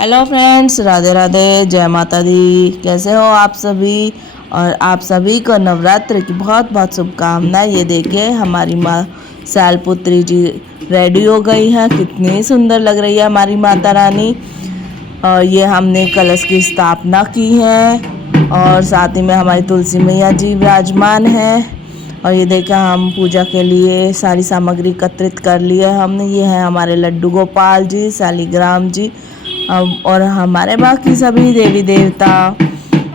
Hello friends, Radhe Radhe, जय माता दी। कैसे हो आप सभी? और आप सभी को नवरात्र की बहुत बहुत शुभकामनाएं। ये देखिए हमारी माँ शैलपुत्री जी रेडी हो गई हैं। कितनी सुंदर लग रही है हमारी माता रानी। और ये हमने कलश की स्थापना की है और साथ ही में हमारी तुलसी मैया जी विराजमान हैं। और ये देखा हम पूजा के लिए सारी सामग्री एकत्रित कर लिए हमने। ये है हमारे लड्डू गोपाल जी, शालिग्राम जी और हमारे बाकी सभी देवी देवता।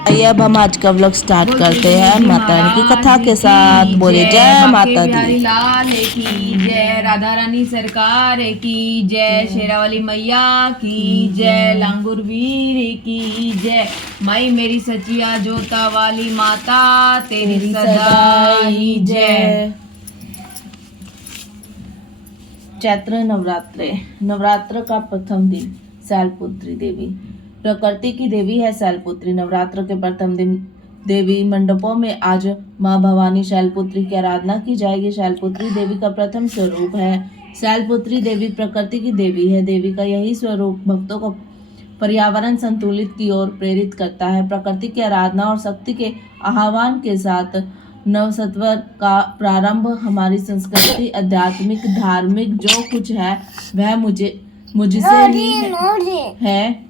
आइए अब हम आज का व्लॉग स्टार्ट करते हैं माता रानी की कथा के साथ। बोले जय माता बिहारी दी। लाल की जय, राधा रानी सरकार की जय, शेरावाली मैया की जय, लांगुर वीर की जय। माई मेरी सचिया जोता वाली माता तेरी सदा ही जय। चैत्र नवरात्र का प्रथम दिन शैलपुत्री देवी। प्रकृति की देवी है शैलपुत्री। नवरात्र के प्रथम दिन देवी मंडपों में आज मां भवानी शैलपुत्री की आराधना की जाएगी। शैलपुत्री देवी का प्रथम स्वरूप है। शैलपुत्री देवी प्रकृति की देवी है। देवी का यही स्वरूप भक्तों को पर्यावरण संतुलित की ओर प्रेरित करता है। प्रकृति की आराधना और शक्ति के आह्वान के साथ नवसत्वर का प्रारंभ हमारी संस्कृति, आध्यात्मिक, धार्मिक जो कुछ है वह मुझसे ही है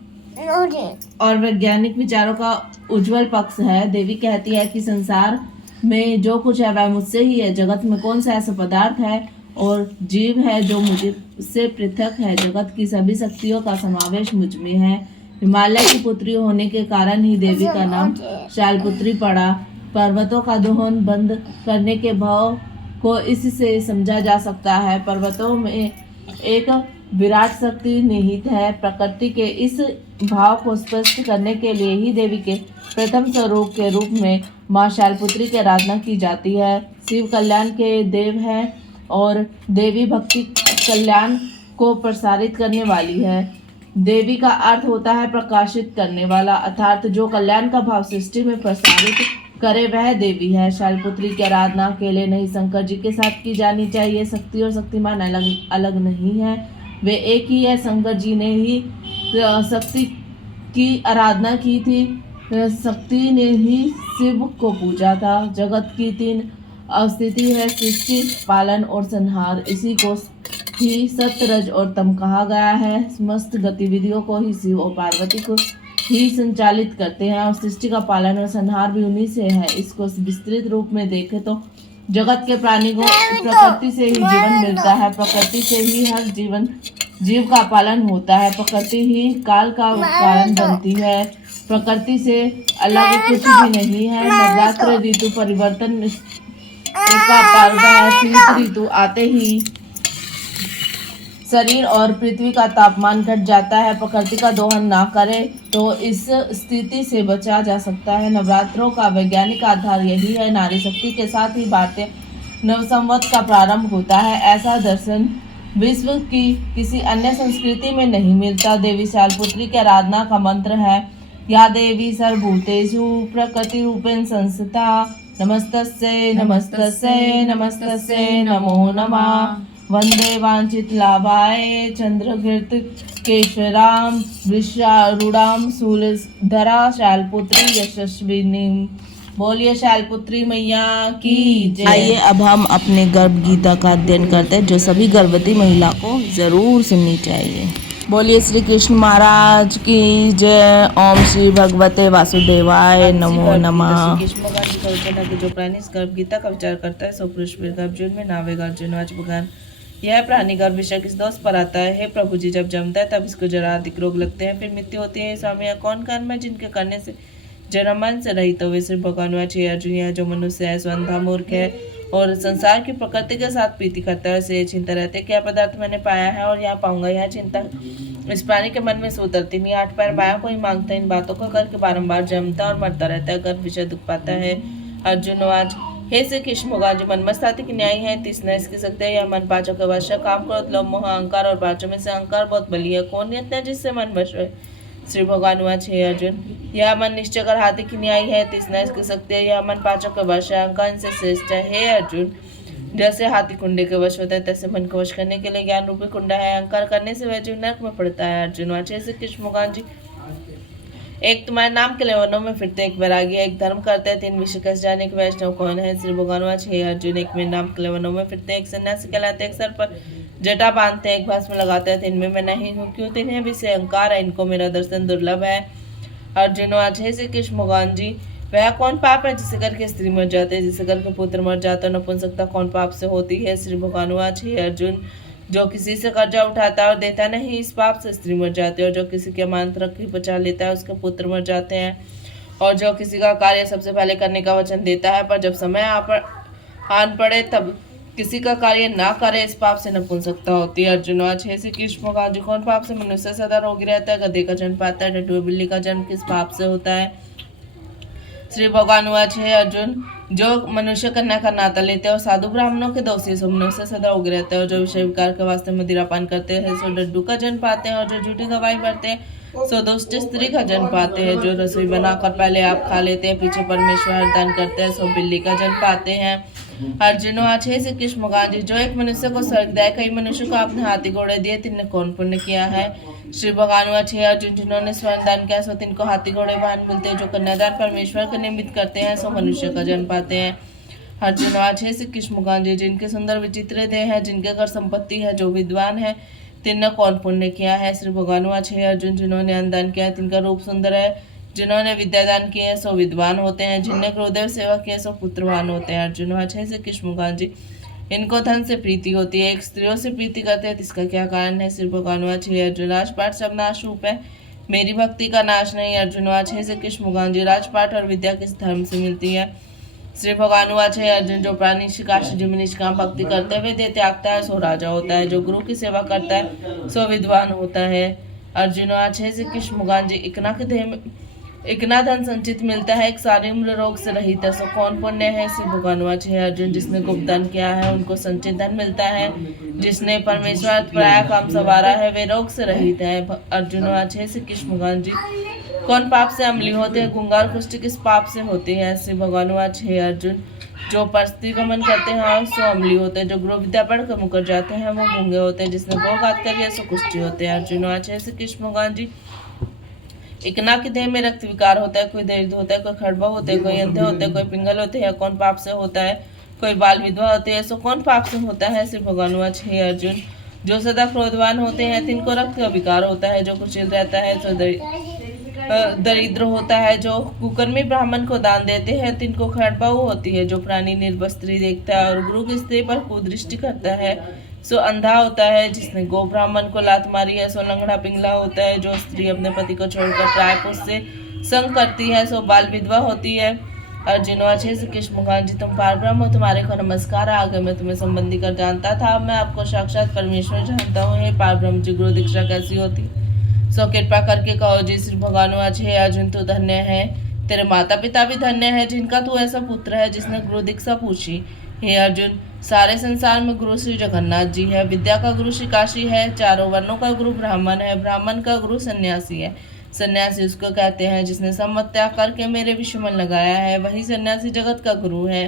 और वैज्ञानिक विचारों का उज्जवल पक्ष है। देवी कहती है कि संसार में जो कुछ है वह मुझसे ही है। जगत में कौन सा ऐसा पदार्थ है और जीव है जो मुझसे पृथक है। जगत की सभी शक्तियों का समावेश मुझ में है। हिमालय की पुत्री होने के कारण ही देवी का नाम शैलपुत्री पड़ा। पर्वतों का दोहन बंद करने के भाव को इससे समझा जा सकता है। पर्वतों में एक विराट शक्ति निहित है। प्रकृति के इस भाव को स्पष्ट करने के लिए ही देवी के प्रथम स्वरूप के रूप में मां शैलपुत्री की आराधना की जाती है। शिव कल्याण के देव हैं और देवी भक्ति कल्याण को प्रसारित करने वाली है। देवी का अर्थ होता है प्रकाशित करने वाला, अर्थात जो कल्याण का भाव सृष्टि में प्रसारित करे वह देवी है। शैलपुत्री की आराधना अकेले नहीं शंकर जी के साथ की जानी चाहिए। शक्ति और शक्तिमान अलग अलग नहीं है, वे एक ही है। शंकर जी ने ही शक्ति की आराधना की थी, शक्ति ने ही शिव को पूजा था। जगत की तीन अवस्थिति है, सृष्टि, पालन और संहार। इसी को ही सत्य, रज और तम कहा गया है। समस्त गतिविधियों को ही शिव और पार्वती को ही संचालित करते हैं और सृष्टि का पालन और संहार भी उन्हीं से है। इसको विस्तृत रूप में देखें तो जगत के प्राणी को प्रकृति से ही जीवन मिलता है। प्रकृति से ही हर जीव का पालन होता है। प्रकृति ही काल का कारण बनती है। प्रकृति से अलग कुछ भी नहीं है। नवरात्र ऋतु परिवर्तन का पर्व है। शीत ऋतु आते ही शरीर और पृथ्वी का तापमान घट जाता है। प्रकृति का दोहन ना करे तो इस स्थिति से बचा जा सकता है। नवरात्रों का वैज्ञानिक आधार यही है। नारी शक्ति के साथ ही भारतीय नवसंवत का प्रारंभ होता है। ऐसा दर्शन विश्व की किसी अन्य संस्कृति में नहीं मिलता। देवी शैलपुत्री की आराधना का मंत्र है या देवी सर्वभूतेषु प्रकृति रूपेण संस्थिता नमस्तस्यै नमस्तस्यै नमस्तस्यै नमो नमः। वंदे वांछित लाभाय चंद्रघृत केशराम वृषारूढ़ाम शूलधरा शैलपुत्री यशस्विनी। बोलिए शैलपुत्री मैया की जय। आइए अब हम अपने गर्भ गीता का अध्ययन करते हैं जो सभी गर्भवती महिला को जरूर सुननी चाहिए। बोलिए श्री कृष्ण महाराज की जय। ओम श्री भगवते वासुदेवाय नमो नमः। कृष्ण भगवान जी का वचन है कि जो प्राणी इस गर्भ गीता का विचार करता है सो पुरुष फिर गर्भजून में नावेगा। अर्जुन आज भगवान यह प्राणी गर्भ विषय किस दोष पर आता है? हे प्रभु जी, जब जमता है तब इसको जरा अधिक रोग लगते हैं, फिर मृत्यु होती है। स्वामी यह कौन कर्म है जिनके करने से जन्म से रहित हो? वे सिर्फ भगवान अर्जुन यह जो मनुष्य है स्वंधा मूर्ख है और संसार की प्रकृति के साथ प्रीति करता है, उसे चिंता रहते क्या पदार्थ मैंने पाया है और यहाँ पाऊंगा। यह चिंता इस प्राणी के मन में से उतरती नहीं। 8 पैर पाया कोई मांगता, इन बातों को करके बारंबार जमता और मरता रहता है, गर्भ विषय दुख पाता है। अर्जुन आज हे श्री कृष्ण भगवान जी, मन मस्ताती की न्याय है, तीसरा इसकी सकते हैं। यह मन पांचों के वश है, काम क्रोध लोभ मोह अहंकार और पांचों में से अहंकार बहुत बली है। कौन यत्न जिससे मन वश है? श्री भगवान आज हे अर्जुन, यह मन निश्चय कर हाथी की न्याय है, तीसरा इसकी सकते हैं। यह मन पांचों के वश है, अहंकार इनसे श्रेष्ठ है। हे अर्जुन, जैसे हाथी कुंडे के वश होता है, तैसे मन को वश करने के लिए ज्ञान रूपी कुंडा है। अहंकार करने से वह जीव नरक में पड़ता है। अर्जुन अच्छे से कृष्ण भगवान जी, एक तुम्हारे नाम के लिए वनों में फिरते, एक वैरागी, एक धर्म करते हैं, 3 विषय कैसे जाने के वैष्णव कौन है। श्री भगवान हे अर्जुन, एक मेरे नाम के लिए वनों में फिरते, एक सन्यासी कहलाते, एक सर पर जटा बांधते हैं, एक भस्म लगाते हैं, 3 में मैं नहीं हूँ, क्यों 3 है विषय अहंकार है, इनको मेरा दर्शन दुर्लभ है। अर्जुन अच्छे से कृष्ण भगवान जी, वह कौन पाप है जिसे करके स्त्री मर जाते हैं, जिसे करके पुत्र मर जाता है, नपुंसकता कौन पाप से होती है। श्री भगवान हे अर्जुन, जो किसी से कर्जा उठाता है और देता नहीं, इस पाप से स्त्री मर जाती है। और जो किसी के अमानत रख के बचा लेता है, उसके पुत्र मर जाते हैं। और जो किसी का कार्य सबसे पहले करने का वचन देता है, पर जब समय आन पड़े तब किसी का कार्य ना करे, इस पाप से नपुंसकता होती है। अर्जुन अच्छे से कृष्ण भगवान जी, कौन पाप से मनुष्य सदा रोगी रहता है, गधे का जन्म पाता है, टटुए बिल्ली का जन्म किस पाप से होता है। श्री भगवान हे अर्जुन, जो मनुष्य कन्या का नाता लेते हैं और साधु ब्राह्मणों के दोषी सो मनुष्य सदा उग रहते हैं। और जो विषय विकार के वास्ते मदिरापान करते हैं, सो डड्डू का जन्म पाते हैं। और जो झूठी गवाही भरते हैं, सो दुष्ट स्त्री का जन्म पाते हैं। जो रसोई बनाकर पहले आप खा लेते हैं, पीछे परमेश्वर दान करते हैं, सो बिल्ली का जन्म पाते हैं। अर्जुन अच्छे से कृष्ण भगवान जी, जो एक मनुष्य को स्वर्ग दे, कई मनुष्य को आपने हाथी घोड़े दिए, तिनने कौन पुण्य किया है। श्री भगवान अच्छे अर्जुन, जिन्होंने स्वर्ण दान किया, सो तिनको हाथी घोड़े वाहन मिलते हैं। जो कन्यादान परमेश्वर के निमित्त करते हैं, सो मनुष्य का जन्म पाते हैं। अर्जुन अच्छे से कृष्ण भगवान जी, जिनके सुंदर विचित्र देह है, जिनके घर संपत्ति है, जो विद्वान है, तिनने कौन पुण्य किया है। श्री भगवान अच्छे अर्जुन, जिन्होंने अन्नदान किया, तिनका रूप सुंदर है। जिन्होंने विद्यादान किए, सो विद्वान होते हैं। जिनने गुरुदेव सेवा किए, सो पुत्रवान होते हैं। अर्जुन अच्छे से कृष्ण भगवान जी, इनको धन से प्रीति होती है, एक स्त्रियों से प्रीति करते हैं, इसका क्या कारण है। श्री भगवान अच्छे अर्जुन, राजपाट सब नाश रूप है, मेरी भक्ति का नाश नहीं। अर्जुन अच्छे से कृष्ण भगवान जी, राजपाट और विद्या किस धर्म से मिलती है। श्री भगवान अच्छे अर्जुन, जो प्राणी काशी जी में निष्काम भक्ति करते हुए दे त्यागता है, सो राजा होता है। जो गुरु की सेवा करता है, सो विद्वान होता है। अर्जुन अच्छे से कृष्ण भगवान जी, इतना धन संचित मिलता है, एक सारी उम्र रोग से रहित है, सो कौन पुण्य है। श्री भगवान अच्छे अर्जुन, जिसने गुप्तदान किया है, उनको संचित धन मिलता है। जिसने परमेश्वर प्राय काम संवारा है, वे रोग से रहित है। अर्जुन अच्छे से कृष्ण भगवान जी, कौन पाप से अम्ली होते हैं, गुंगार कुष्ठ किस पाप से होते हैं। श्री भगवान अच्छे अर्जुन, जो परस्त्री गमन करते हैं, सो अम्ली होते हैं। जो गुरु विद्या पढ़कर मुकर जाते हैं, वो गूंगे होते हैं। जिसने गोघात कर लिया, सो कुष्ठी होते हैं। अर्जुन अच्छे से कृष्ण भगवान जी, एक नाक के देह में रक्त विकार होता है, कोई दरिद्र होता है, कोई खड़बा होता है, कोई अंधे होते हैं, कोई पिंगल होते हैं, कौन पाप से होता है। कोई बाल विधवा होते हैं, सो कौन पाप से होता है। श्री भगवान हे अर्जुन, जो सदा क्रोधवान होते हैं, तिनको रक्त का विकार होता है। जो कुचिल रहता है, सो दरिद्र होता है। जो कुकर्मी ब्राह्मण को दान देते हैं, तिनको खड़बाऊ होती है। जो प्राणी निर्वस्त्री देखता है और गुरु की स्त्री पर कुदृष्टि करता है, सो अंधा होता है। जिसने गो ब्राह्मण को लात मारी है, सो लंगड़ा पिंगला होता है। जो स्त्री अपने पति को छोड़कर प्राय पुरुष से संग करती है, सो बाल विधवा होती है। अर्जुन अच्छे से कृष्ण भगवान जी, तुम पार ब्रह्म हो, तुम्हारे को नमस्कार। आगे मैं तुम्हें संबंधी कर जानता था, मैं आपको साक्षात परमेश्वर जानता हूँ। हे पार ब्रह्म जी, गुरु दीक्षा कैसी होती, सो कृपा करके कहो जी। श्री भगवान अच्छे अर्जुन, तू धन्य है, तेरे माता पिता भी धन्य है, जिनका तू ऐसा पुत्र है जिसने गुरु दीक्षा पूछी। हे अर्जुन, सारे संसार में गुरु श्री जगन्नाथ जी है, विद्या का गुरु श्री काशी है, चारों वर्णों का गुरु ब्राह्मण है, ब्राह्मण का गुरु सन्यासी है। सन्यासी उसको कहते हैं जिसने सब त्याग करके मेरे विषय मन लगाया है, वही सन्यासी जगत का गुरु है।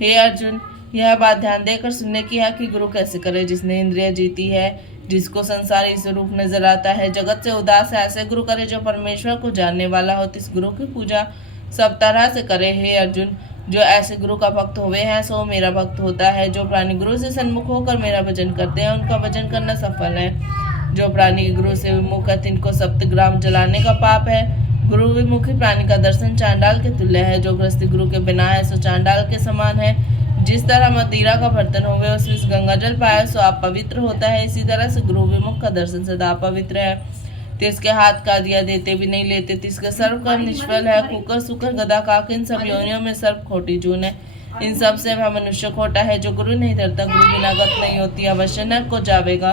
हे अर्जुन, यह बात ध्यान देकर सुनने की है कि गुरु कैसे करे। जिसने इंद्रिय जीती है, जिसको संसारी स्वरूप नजर आता है, जगत से उदास है, ऐसे गुरु करे। जो परमेश्वर को जानने वाला हो, इस गुरु की पूजा सब तरह से करे। हे अर्जुन, जो ऐसे गुरु का भक्त हुए हैं, सो मेरा भक्त होता है। जो प्राणी गुरु से सन्मुख होकर मेरा भजन करते हैं, उनका भजन करना सफल है। जो प्राणी गुरु से विमुख है, तिनको 7 ग्राम जलाने का पाप है। गुरु विमुखी प्राणी का दर्शन चांडाल के तुल्य है। जो गृहस्थी गुरु के बिना है, सो चांडाल के समान है। जिस तरह मदिरा का बर्तन होवे उसमें गंगा जल पाए, सो आप पवित्र होता है, इसी तरह से गुरु विमुख का दर्शन सदा पवित्र है। तिसके हाथ का दिया देते भी नहीं लेते, तिसके सर्व कर्म निष्फल है। कुकर सुकर गदा काक, इन सब योनियों में सर्व खोटी जून है। इन सब से वह मनुष्य खोटा है। जो गुरु नहीं धरता, गुरु बिना गत नहीं होती, अवश्य नरक को जावेगा।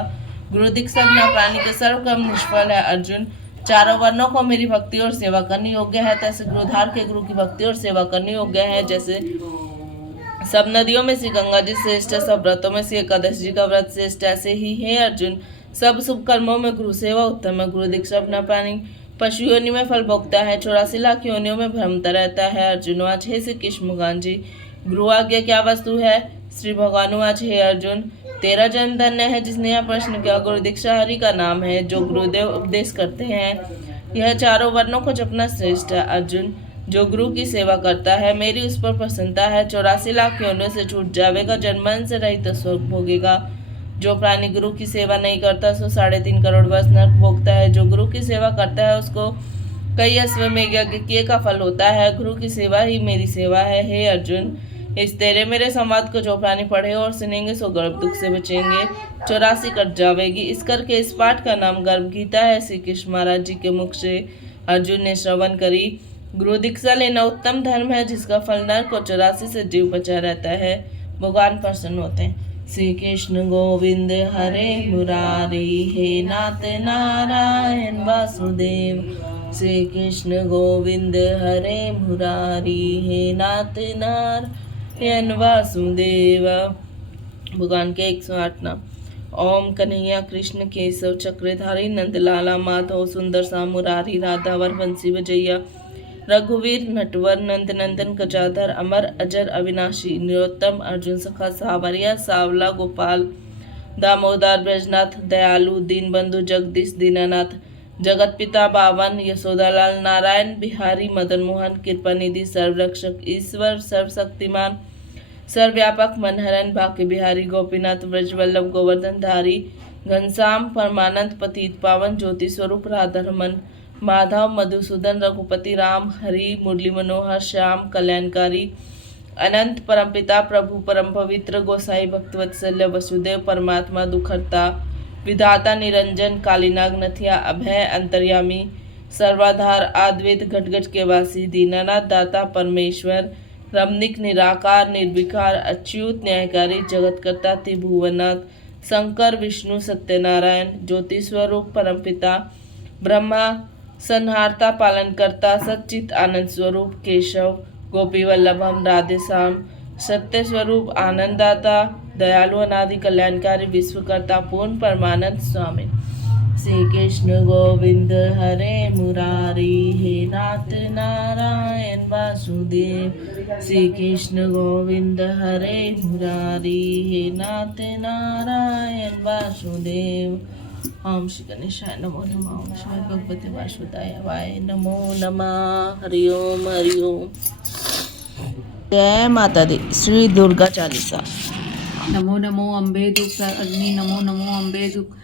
गुरु दीक्षा बिना प्राणी के सर्व कर्म निष्फल है। अर्जुन, चारों वर्णों को मेरी भक्ति और सेवा करनी योग्य है, तैसे गुरुधार के गुरु की भक्ति और सेवा करनी योग्य है। जैसे सब नदियों में श्री गंगा जी श्रेष्ठ है, सब व्रतों में श्री एकादशी जी का व्रत श्रेष्ठ, ऐसे ही है अर्जुन। सब शुभ कर्मों में गुरु सेवा उत्तम है। गुरु दीक्षा अपना प्राणी पशु योनि में फल भोगता है, 84 लाख योनियों में भ्रमता रहता है। अर्जुन, अच्छे से कृष्ण भगवान जी, गुरु आज्ञा क्या वस्तु है। श्री भगवानुवाच हे अर्जुन, तेरा जन्म धन्य है जिसने यह प्रश्न किया। गुरु दीक्षा हरि का नाम है जो गुरुदेव उपदेश करते हैं। यह चारों वर्णों को जपना श्रेष्ठ है। अर्जुन, जो गुरु की सेवा करता है मेरी उस पर प्रसन्नता है। 84 लाख योनियों से छूट जाएगा, जन्मन से रहित स्वर्ग भोगेगा। जो प्राणी गुरु की सेवा नहीं करता सो 3.5 करोड़ वर्ष नरक भोगता है। जो गुरु की सेवा करता है उसको कई अश्वमेध यज्ञ किए का फल होता है। गुरु की सेवा ही मेरी सेवा है। हे अर्जुन, इस तेरे मेरे संवाद को जो प्राणी पढ़े और सुनेंगे सो गर्भ दुख से बचेंगे, 84 कट जावेगी। इस करके इस पाठ का नाम गर्भ गीता है। श्री कृष्ण महाराज जी के मुख से अर्जुन ने श्रवण करी। गुरु दीक्षा लेना उत्तम धर्म है जिसका फल नरक और 84 से जीव बचा रहता है। भगवान प्रसन्न होते हैं। श्री कृष्ण गोविंद हरे मुरारी, हे नाथ नारायण वासुदेव। श्री कृष्ण गोविंद हरे मुरारी, हे नाथ नारायण वासुदेव। भगवान के 108 नाम। ओम कन्हैया कृष्ण केशव चक्रधारी नंदलाला माधव सुंदर सा मुरारी राधावर बंसी बजैया रघुवीर नटवर नंद नंदन गजाधर अमर अजर अविनाशी निरोत्तम अर्जुन सखा सावरिया सावला गोपाल दामोदर ब्रजनाथ दयालु दीनबंधु जगदीश दीनानाथ जगत पिता बावन यशोदालाल नारायण बिहारी मदन मोहन कृपानिधि सर्वरक्षक ईश्वर सर्वशक्तिमान सर्वव्यापक मनहरन भाग्य बिहारी गोपीनाथ ब्रजवल्लभ गोवर्धन धारी घनश्याम परमानंद पतित पावन ज्योति स्वरूप राधारमन माधव मधुसूदन रघुपति राम हरि मुरली मनोहर श्याम कल्याणकारी अनंत परमपिता प्रभु परम पवित्र गोसाई भक्तवत्सल्य वसुदेव परमात्मा दुखहर्ता विधाता निरंजन कालीनाग नथिया अभय अंतर्यामी सर्वाधार आद्वैत घटघट के वासी दीनानाथ दाता परमेश्वर रमणिक निराकार निर्विकार अच्युत न्यायकारी जगतकर्ता त्रिभुवनाथ शंकर विष्णु सत्यनारायण ज्योति स्वरूप परमपिता ब्रह्मा संहारता पालनकर्ता सच्चित आनंद स्वरूप केशव गोपी वल्लभम राधेश्याम सत्य स्वरूप आनंददाता दयालु अनादि कल्याणकारी विश्वकर्ता पूर्ण परमानंद स्वामी। श्री कृष्ण गोविंद हरे मुरारी, हे नाथ नारायण वासुदेव। श्री कृष्ण गोविंद हरे मुरारी, हे नाथ नारायण वासुदेव। ओम श्री गणेशाय नमो नमः। ओम श्री भगवते वासुदेवाय नमो नमः। हरि ओम हरि ओम। जय माता दी। श्री दुर्गा चालीसा। नमो नमो अम्बे दुख सरणी, नमो नमो अम्बे दुख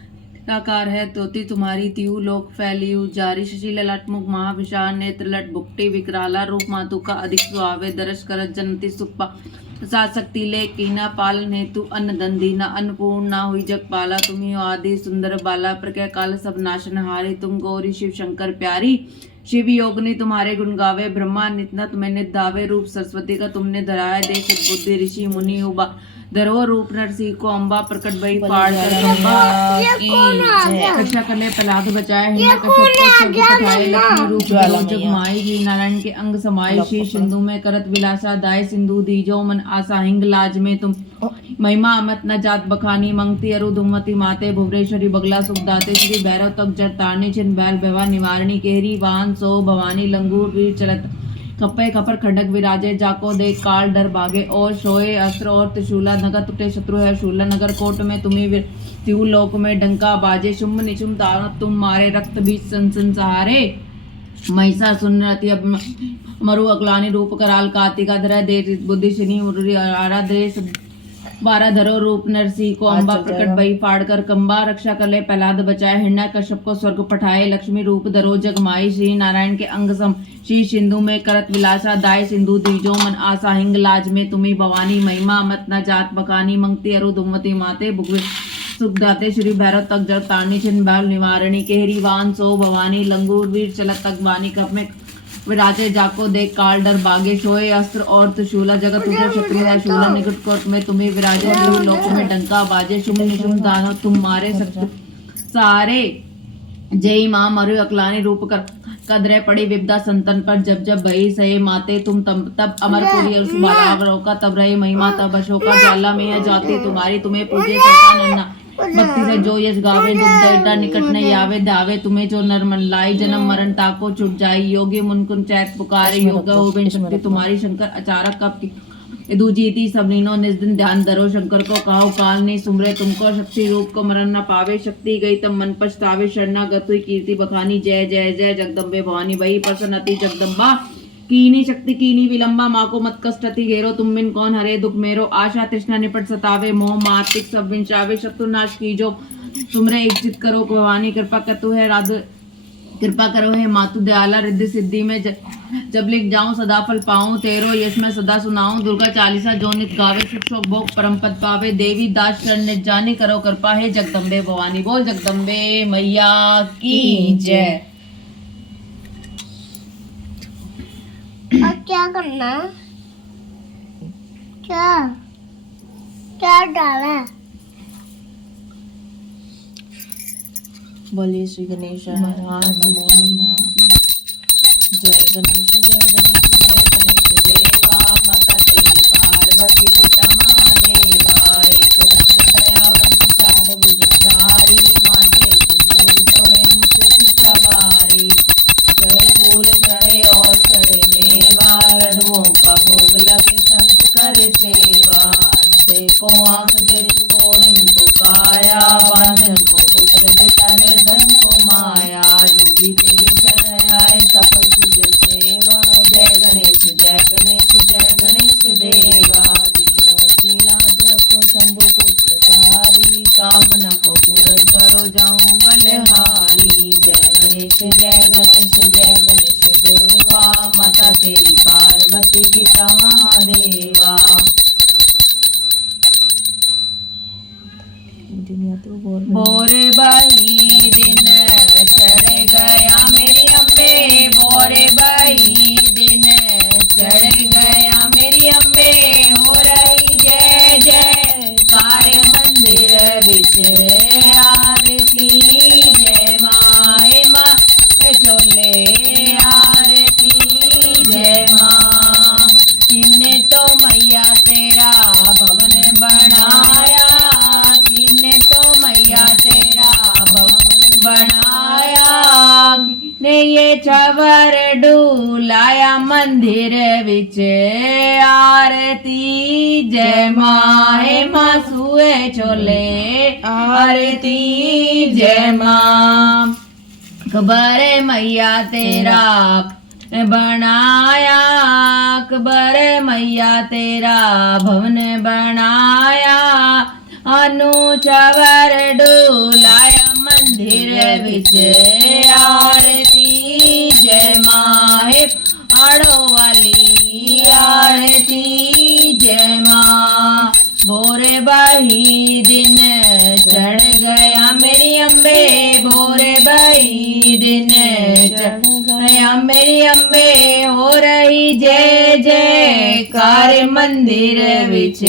आकार है तोति तुम्हारी तिहु लोक फैलियु जारी शशि ललाट मुख महाविशाल नेत्र लट भुक्ति विकराला रूप मातु का अधिक सुहावे दर्श करत जनती सुप्पा सा शक्ति ले कीना पालन हेतु अन्न दंदी न अन्नपूर्ण ना हुई जग पाला तुम्ही हो आदि सुंदर बाला प्रज्ञा काल सब नाशन हारे तुम गौरी शिव शंकर प्यारी शिव योग ने तुम्हारे गुण गावे ब्रह्मा नितना तुम्हें नित दावे रूप सरस्वती का तुमने धराया दे सद्बुद्धि ऋषि मुनि उबा धरो रूप नरसिंह को अम्बा प्रकट भई फाड़ कर रक्षा करले प्रहलाद बचाए हिरण्य कश्यप को स्वर्ग पठाए लक्ष्मी रूप धरो जग माई जी नारायण के अंग समाये शीश सिंधु में करत विलासा दाय सिंधु दीजो मन आसा हिंग लाज में तुम महिमा अमत न जात बखानी मंगती अरु धुमती माते भुवरेश्वरी बगला सुख दाते श्री भैरव तक जर तारणी छिन बैल बेवा निवारणी केहरी वाहन सो भवानी लंगूर वीर चलत कपे कपर खडक विराजे जाको दे काल डर भागे और सोए अस्त्र और त्रिशूला नगर टूटे शत्रु है शूला नगर कोट में तुम्हें तिहु लोक में डंका बाजे शुंभ निशुंभ दानव तुम मारे रक्त बीज सन सहारे महिषा सुनरति मरु अकलानी रूप कराल कार्तिका धरा दे बुद्धि शनि आराधे 12 धरो रूप नरसिंह को अम्बा प्रकट भई फाड़ कर कंबा रक्षा कर ले प्रहलाद बचाए हिरण्य कश्यप को स्वर्ग पठाए लक्ष्मी रूप धरो जगमाई श्री नारायण के अंग सम श्री सिंधु में करत विलासा दाय सिंधु दीजो मन आसा हिंग लाज में तुम्ही भवानी महिमा मत न जात बकानी मंगती अरु धुमती माते भुगवे सुख दाते श्री भैरव तक जब तारणी छिन बैल निवारणी केहरी वान सो भवानी लंगूर वीर चलत तक वानी कप में विराजे जाको देख काल डर बागे सोए अस्त्र और त्रिशूला जगत उठे शत्रु है शूला निकट कोट में तुम्हें विराजे लोक में डंका बाजे शुभ निशुम दानव तुम मारे शत्रु सारे जय मां मरु अकलानी रूप कर कदरे पड़ी विपदा संतन पर जब जब भई सहे माते तुम तब अमरपुरी सुबाराव का तब रहे महिमा तब अशोका जाला में जाते तुम्हारी तुम्हें पूजे सदा नन्ना भक्ति से जो यश गावे दुख दर्दा निकट नहीं आवे दावे तुम्हें जो नर मन लाई जन्म मरण ताको छुट जाए योगी मुनकुन चैत पुकारे योग हो बिन शक्ति तुम्हारी शंकर अचारक कब यदुजीति सबनीनो निज दिन ध्यान धरो शंकर को कहो काल नहीं सुमरे तुमको शक्ति रूप को मरण न पावे शक्ति गई तब मन पछतावे शरणागत हुई कीर्ति बखानी जय जय जय जगदम्बे भवानी वही प्रसन्नति जगदम्बा कीनी शक्ति कीनी विलंबा माँ को मत कष्ट अति घेरो तुम बिन कौन हरे दुख मेरो आशा तृष्णा निपट सतावे मोह मातिक सब विंचावे शत्रु नाश कीजो तुमरे इज्जत करो भवानी कृपा कतु है राध कृपा करो है मातु दयाला रिद्धि सिद्धि में जब लिख जाऊं सदा फल पाऊं तेरो यश में सदा सुनाऊं दुर्गा चालीसा जो नित गावे सुख शोक भोग परम पद पावे देवी दास शरण नित जाने करो कृपा है जगदम्बे भवानी बोल जगदम्बे मैया की जय। और क्या करना है? क्या क्या डाला है? बोलिए श्री गणेश महाराज नमो नमः। जय गणेश देवा माता तेरी पार्वती पिता महादेवा एक दंत दयावंत चार भुजधारी माथे सिंदूर सोहे मुझसे की सवारी चढ़े फूल चढ़े और चढ़े मेवा लड्डुओं का भोग लगे संत करे सेवा अंधे को आंख दे कोड़िन को काया बांधन को पुत्र देता निर्धन को माया जो भी तेरी शरण आए सफल कीजिए सेवा जय गणेश देवा तीनों की लाज रखो शंभु पुत्र कारी कामना को पूर्ण करो जाऊं बलहारी जय गणेश देवा माता तेरी पार्वती पिता महादेवा। बोरे बाई दिन चढ़ गया मेरी अम्बे बोरे बाई दिन चढ़ गया मेरी अम्बे हो रही जय जय कार मंदिर विच आरती जय माए माँ चोले आरती जय माँ किन्ने तो मैया तेरा भवन बनाया मैया तेरा भवन बनाया ने ये छवर डूलाया मंदिर विच आरती जय माए माँ सुए छोले आरती जय माँ खबर मैया तेरा बनाया अकबर मैया तेरा भवन बनाया अनुचवर डोलाया मंदिर विच आरती जय माहे आड़ो वाली आरती जय माँ भोरे बाही दिन चढ़ गया मेरी अम्बे भोरे बाही दिन चढ़ गया मेरी अम्बे हो रही जय जय कार मंदिर विच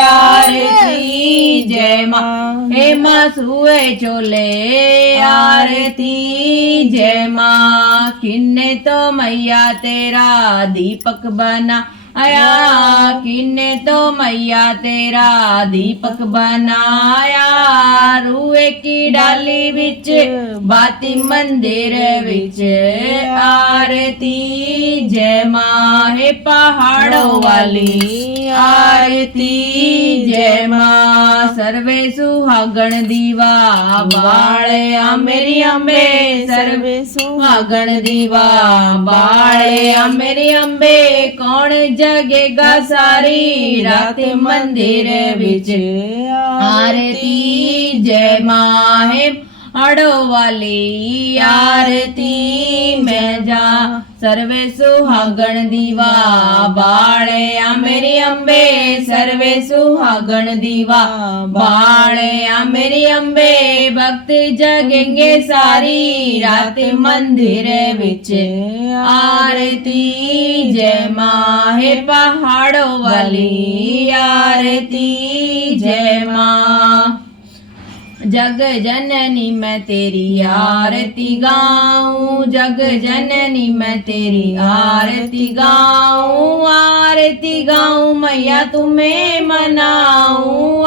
आरती जय माँ हे माँ सुए चोले आरती जय माँ किन्ने तो मैया तेरा दीपक बना आया किन्ने तो मैया तेरा दीपक बनाया रुए की डाली विच बाती मंदिर विच आरती जय माँ हे पहाड़ों वाली आरती जय माँ सर्वे सुहागण दीवा बाले मेरी अम्बे सर्वे सुहागण दीवा बाले मेरी अम्बे कौन जगेगा सारी रात मंदिर विच आरती जय माहे अड़ो वाली आरती मैं जा सर्वे सुहागण दीवा बाले मेरी अम्बे सर्वे सुहागण दीवा बाले मेरी अम्बे भक्त जगेंगे सारी रात मंदिर विच आरती जय माहे पहाड़ों वाली आरती जय माँ जग जननी मैं तेरी आरती गाऊं जग जननी मैं तेरी आरती गाऊं मैया तुम्हें मनाऊं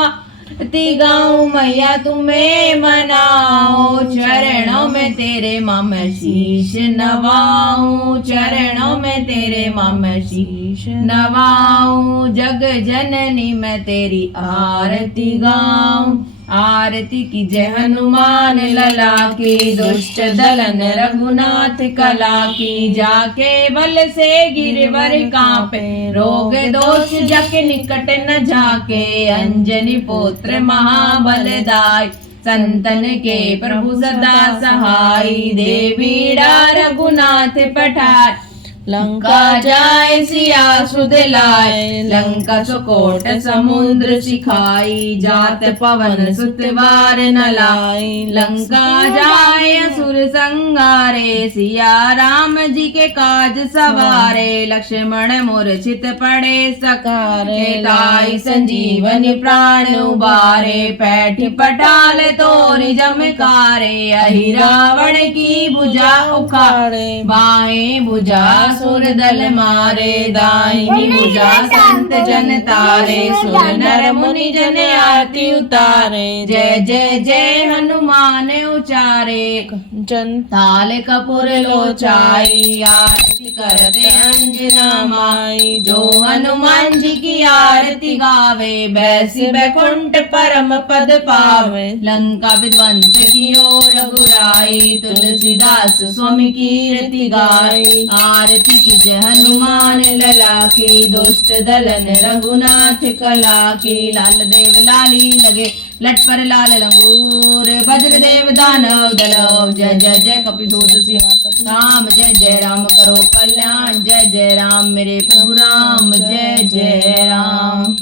आरती गाऊं मैया तुम्हें मनाओ, चरणों में तेरे माँ मैं शीश नवाऊं, चरणों में तेरे माँ मैं शीश नवाऊं, जग जननी मैं तेरी आरती गाऊं। आरती की जय हनुमान लला की, दुष्ट दलन रघुनाथ कला की, जाके बल से गिरवर कांपे, रोग दोष जग निकट न जाके, अंजनी पुत्र महाबलदाय, संतन के प्रभु सदा सहाय, देवीड़ा रघुनाथ पठार, लंका जाए सिया सुध लाए, लंका सुकोट समुद्र सिखाई, जात पवन सुत वार न लाई, लंका जाए असुर संगारे, सिया राम जी के काज सवारे, लक्ष्मण मूर्छित पड़े सकारे, ताई संजीवनी प्राण उबारे, पैठ पटाल तोरि जमकारे, अहि रावण की भुजा उखाड़े, बाएं भुजा सुर दल मारे, दाहिनी भुजा संत जन तारे, सुर नर मुनि जन आरती उतारे, जय जय जय हनुमान उचारे, जन ताल कपूर लोचाई, आरती करते अंजना माई, जो हनुमान जी की आरती गावे, बैसी बैकुंठ परम पद पावे, लंका विध्वंस की ओर रघुराई, तुलसीदास स्वामी कीर्ति गाई, आरती की जय हनुमान लला की, दुष्ट दलन रघुनाथ कला की, लाल देव लाली लगे लट पर लाल लंगूर, वज्र देव दानव दलव, जय जय जय कपिसूत सिंह राम, जय जय राम करो कल्याण, जय जय राम मेरे प्रभु राम, जय जय राम।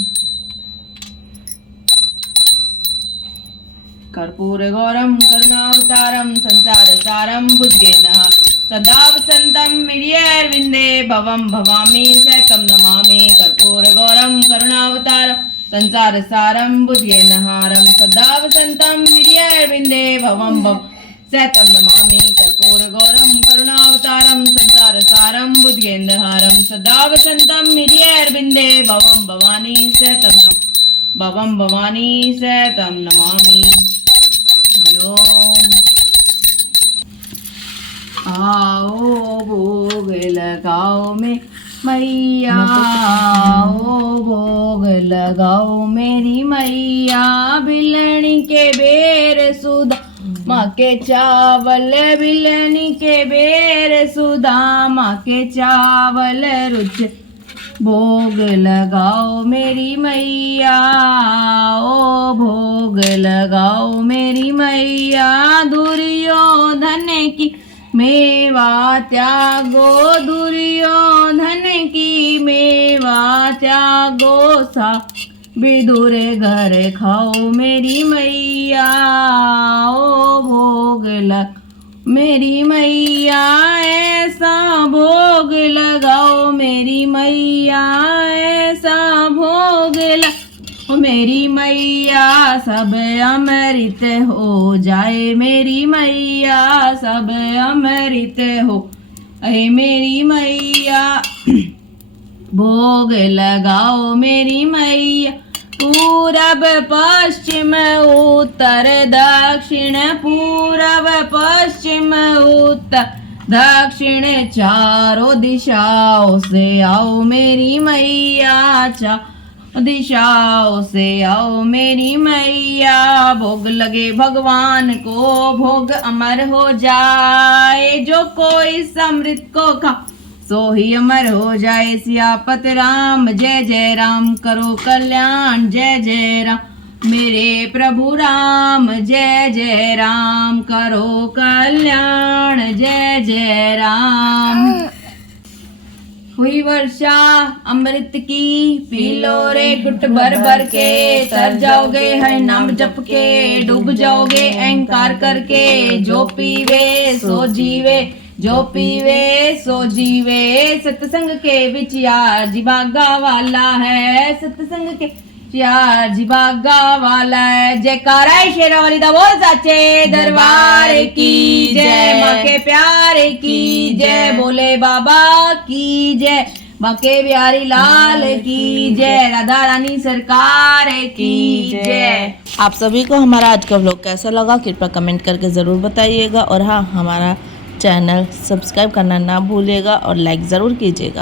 कर्पूर गौरम करुणावतारम संसार सारम भुजगेनः सदा वसन्तं हृदयारविन्दे भवं भवामि सैकं नमामि। कर्पूर गौरम करुणावतारम संसार सारम भुजगेनहारम सदा वसन्तं हृदयारविन्दे भवं सैतं नमामि। कर्पूर गौरम करुणावतारम संसार सारम भुजगेन्द्रहारम सदा वसन्तं हृदयारविन्दे भवं भवानी सैतं नमामि। आओ भोग लगाओ में मैया, आओ भोग लगाओ मेरी मैया, बिलनी के बेर सुधा माँ के चावल, बिलनी के बेर सुधा माँ के चावल रुच, भोग लगाओ मेरी मैया, ओ भोग लगाओ मेरी मैया, दुर्योधन की मेवा त्यागो, दुर्योधन की मेवा त्यागो, सा विदुर घर खाओ मेरी मैया, ओ भोग लग मेरी मैया, ऐसा भोग लगाओ मेरी मैया, ऐसा भोग लगाओ मेरी मैया, सब अमृत हो जाए मेरी मैया, सब अमृत हो ऐ मेरी मैया, भोग लगाओ मेरी मैया, पूरब पश्चिम उत्तर दक्षिण, पूरब पश्चिम उत्तर दक्षिण, चारों दिशाओं से आओ मेरी मैया, दिशाओं से आओ मेरी मैया, भोग लगे भगवान को, भोग अमर हो जाए, जो कोई समृत को खा सो ही अमर हो जाए। सियापत राम जय जय राम, करो कल्याण जय जय राम मेरे प्रभु राम, जय जय राम, करो कल्याण जय जय राम। हुई वर्षा अमृत की, पी लो रे गुट भर भर के, तर जाओगे है नाम जप के, डूब जाओगे अहंकार करके, जो पीवे सो जीवे, जो पीवे सो जीवे, सत्संग के विच यार जी भागा वाला है, सत्संग के यार जी भागा वाला है। जयकारा है शेरा वाली दा बोल साचे दरबार की जय, माँ के प्यारे की जय, बोले बाबा की जय, बांके बिहारी लाल की जय, राधा रानी सरकार की जय। आप सभी को हमारा आज का व्लॉग कैसा लगा कृपया कमेंट करके ज़रूर बताइएगा और हाँ हमारा चैनल सब्सक्राइब करना ना भूलिएगा और लाइक ज़रूर कीजिएगा।